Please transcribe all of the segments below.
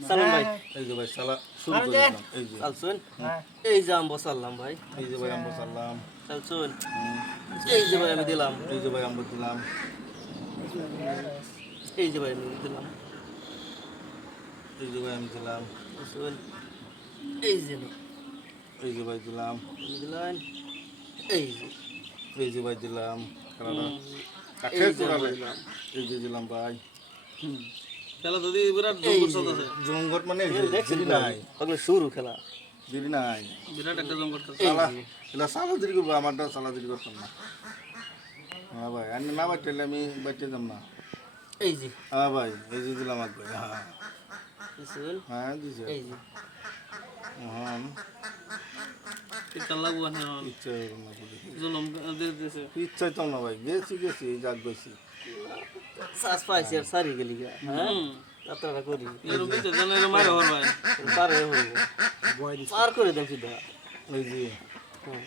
সালাম ভাই এই যে ভাই সালা শুরু করে এই যে চালছুন হ্যাঁ এই যে আম্ব সারলাম ভাই এই যে ভাই আমরা সারলাম চালছুন এই যে ভাই আমি দিলাম এই যে ভাই আমরা দিলাম এই যে ভাই আমি দিলাম এই যে ভাই আমি দিলাম এই যে এই যে ভাই দিলাম দিলাম এই যে এই যে ভাই দিলাম কাঠের দিলাম এই যে দিলাম ভাই খেলা তো বিরাট জমঘট চলতেছে। জমঘট মানে জুড়ি নাই। ওগুলো শুরু খেলা। জুড়ি নাই। বিরাট একটা জমঘট খেলা। সালা এলা সালা জুড়ি করব আমারটা সালা জুড়ি করতাম না। হ্যাঁ ভাই আর না বাইটে আমি বাইটে যাম না। এই জি হ্যাঁ ভাই এই যে দিলাম ভাই হ্যাঁ। হ্যাঁ জি জি এই জি হ্যাঁ। ইচ্ছা তো না ভাই গেছি গেছি যাক গেছি শ্বাস পাইছি গেলি হ্যাঁ? যাত্রাটা করি। মারে হল ভাই পারে হল পার করে দেন সিধা ওই যে। হ্যাঁ।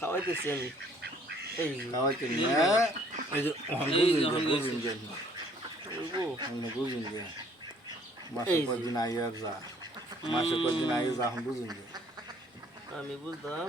খাওয়াইতেছি আমি। এই খাওয়াইতে মাসে কদিন আগে যা। মাসে কদিন আগে যা আমি বুঝতাম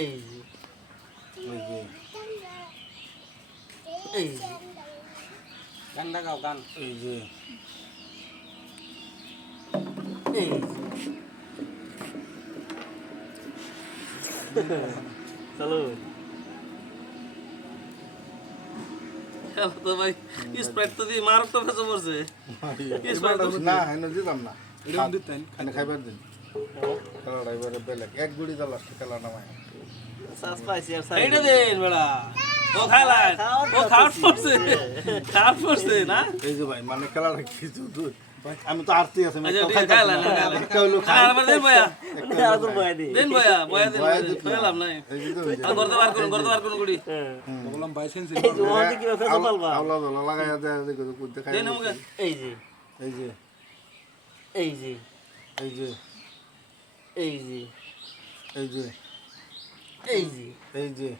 এই যে। এই যে গান লাগাও গান। এই যে। এই চলো। খেলা তো ভাই স্প্রাইট তো দিয়ে তো ফেসে পড়ছে না এনে দিলাম না। খাইবার দিন। বেলেগ এক জুড়ি যা লাস্টে খেলা নামায় না এই আমি তো আরতি আছে এই এই যে এই যে এই যে এই যে এই যে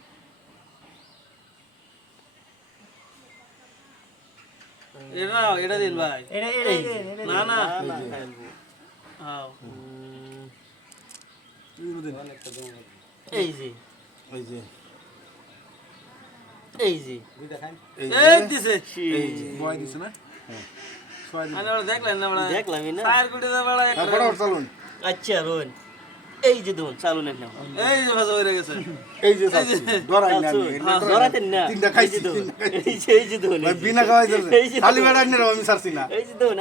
এটা এটা দিন ভাই। না না। দেখলাম আচ্ছা রোহন। এই যে দেখুন চালু নেন এই যে ভাজা হয়ে গেছে। এই যে ধরাই হ্যাঁ, না তিনটা খাইছি এই যে এই যে দেখুন বিনা খাওয়াই খালি বেড়া আমি ছাড়ছি না। এই যে দেখুন